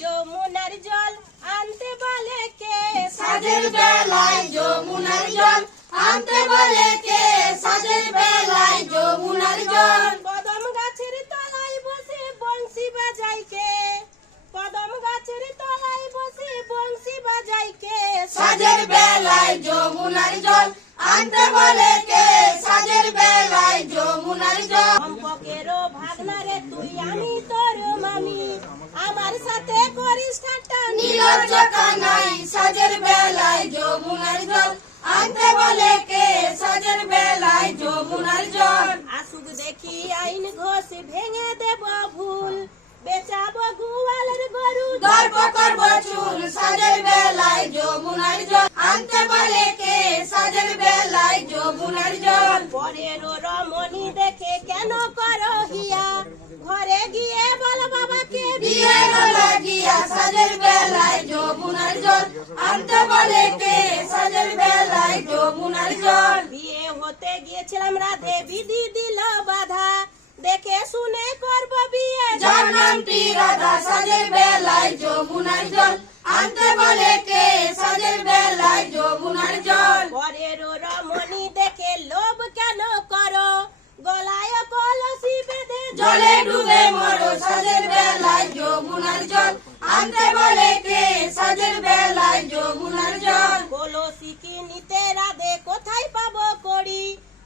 যমুনার জল আনতে বলে কে? সাজের বেলায় যমুনার জল আনতে বলে কে? সাজের বেলায় যমুনার জল। কদম গাছের তলায় বসে বংশী বাজায় কে? কদম গাছের তলায় বসে বংশী বাজায় কে? সাজের বেলায় যমুনার জল আনতে বলে কে? সাজের বেলায় যমুনার জল। সম্পর্কেরও ভাগনারে তুই আমি তোর মামি, আমার সাথে করিস ঠাট্টা নীলজ্জ কানাই সাজের বেলায় যমুনার জল আনতে বলে কে? সাজের বেলায় যমুনার জল। আসুক দেখি আইন ঘোষ ভেঙে দেব ভুল, বেচাবো গোয়ালের গরু দর্প করব চুল। সাজের বেলায় যমুনার জল আনতে বলে কে? সাজের বেলায় যমুনার জল। পরের রমণী দেখে কেন করো হিয়া, ঘরে গিয়ে বল বাবাকে বিয়ে লাগিয়া। সাজের বেলায় যমুনার জল আনতে বলে কে? সাজের বেলায় যমুনার জল। বিয়ে হতে গিয়েছিলাম রাধে বিধি দিল বাধা, দেখে শুনে করব বিয়ে যার নামটি রাধা। সাজের বেলায় যমুনার জল আনতে বলে কে? সাজের বেলায় যমুনার জল। পরের রমণী দেখে লোভ কেন করো, গলায় কলসি বেঁধে জলে ডুবে মরো। সাজের বেলায় যমুনার জল আনতে বলে কে? সাজের বেলায় যমুনার জল। কলসি কি নিতে রাধে কোথায় পাবো কড়ি,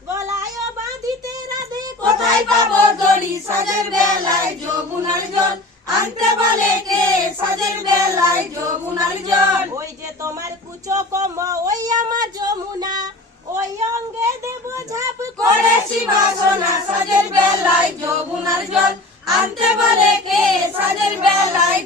গলায় বাঁধিতে রাধে কোথায় পাবো দড়ি? সাজের বেলায় যমুনার জল আনতে বলে কে? সাজের বেলায় যমুনার জল। ওই যে তোমার কুচো কম ওই আমার যমুনা, ওই অঙ্গে দেব ঝাপ করেছি বাসনা। সাজের বেলায় যমুনার জল আনতে বলে কে? সাজের বেলায়